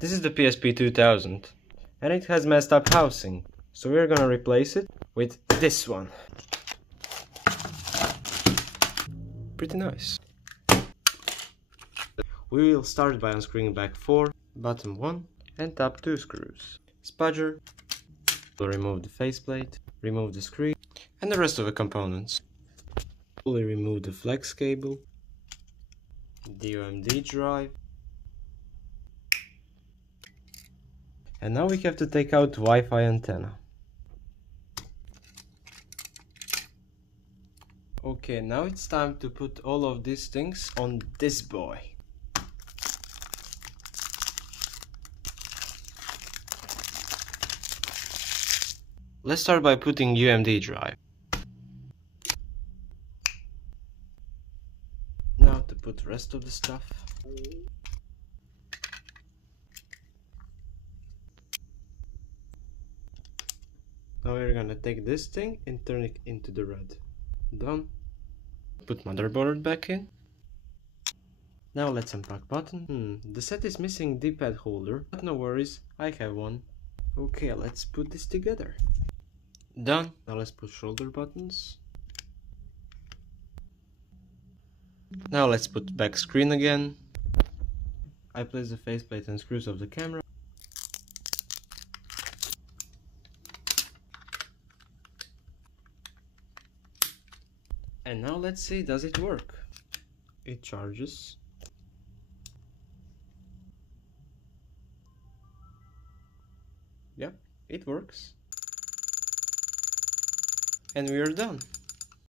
This is the PSP 2000 and it has messed up housing, so we're gonna replace it with this one. Pretty nice. We will start by unscrewing back 4, bottom 1 and top 2 screws. Spudger will remove the faceplate, remove the screen and the rest of the components. Fully remove the flex cable, the UMD drive, and now we have to take out Wi-Fi antenna. Okay, now it's time to put all of these things on this boy. Let's start by putting UMD drive. Now to put the rest of the stuff. Now we're gonna take this thing and turn it into the red. Done. Put motherboard back in. Now let's unpack button. The set is missing D-pad holder, but no worries, I have one. Okay, let's put this together. Done. Now let's put shoulder buttons. Now let's put back screen again. I place the faceplate and screws of the camera. And now let's see, does it work? It charges. Yep, it works. And we are done.